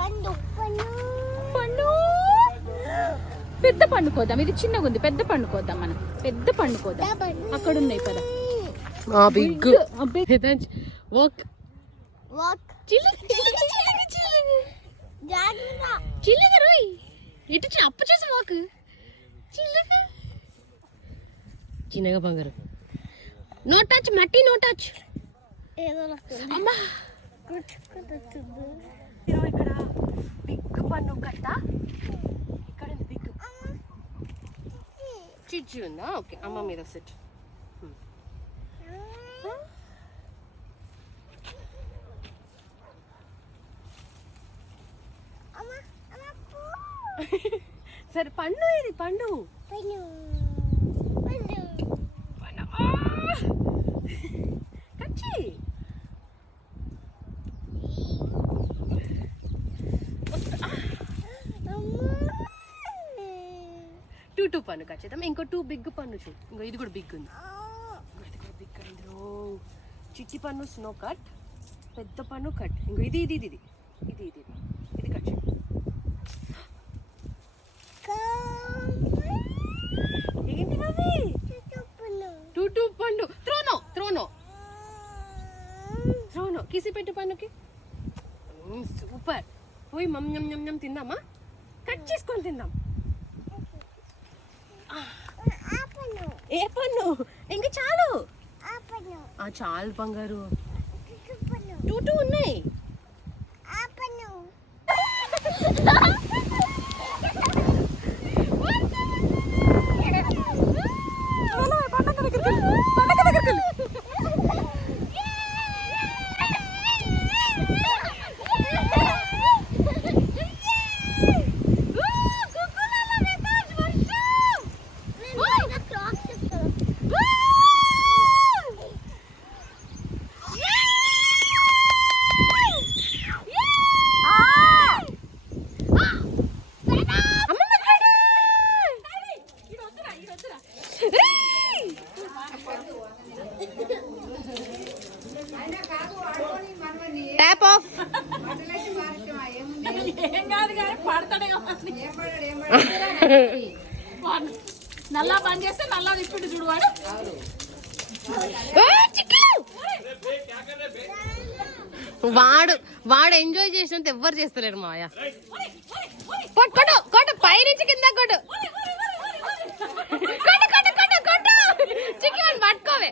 పండు పెద్ద పండుకోద్దాం. ఇది చిన్నగా ఉంది, పెద్ద పండుకోద్దాం. మనం పెద్ద పండుకోద్దాం. అక్కడ ఉన్నాయి పద. బిగ్ వాక్ చిల్లగా రోయ్ ఇటు అప్పు చేసి వాక్ చిల్లగా చిన్నగా బంగారు. నో టచ్ మట్టి, నో టచ్. అమ్మా ఇక్కడ బిగ్ పన్ను కట్ట. ఇక్కడ బిగ్ చిచ్చు ఉందా? ఓకే, అమ్మ మీద సెట్. సరే పండు, ఇది పండు. కచ్చి టూ పన్ను ఖచ్చితం. ఇంకో 2 బిగ్ పన్ను చూడు. ఇంకో ఇది కూడా బిగ్ ఉంది. ఇది కూడా బిగ్ అయింది. చిట్టి పన్ను స్నో కట్, పెద్ద పన్ను కట్. ఇంకో ఇది ఇది ఇది ఇది ఇది ఇది ఇది కట్ చేయి. ఏంటి బాబీ? టూ పండు. త్రోనో త్రోనో త్రోనో కిసి పెట్టు పన్నుకి. సూపర్. పోయి మమ్ తిందామా? కట్ చేసుకొని తిందాం. ఏ పన్ను? ఇంక చాలు. చాలు బంగారు. 2 ఉన్నాయి. Tap of. నల్లా బంద్ చేస్తే నల్లా తిప్పిడు చూడువాడు. వాడు ఎంజాయ్ చేసినంత ఎవ్వరు చేస్తలేరు మాయా. కొట్టు కొట్టు, పైనుంచి కింద కొట్టు.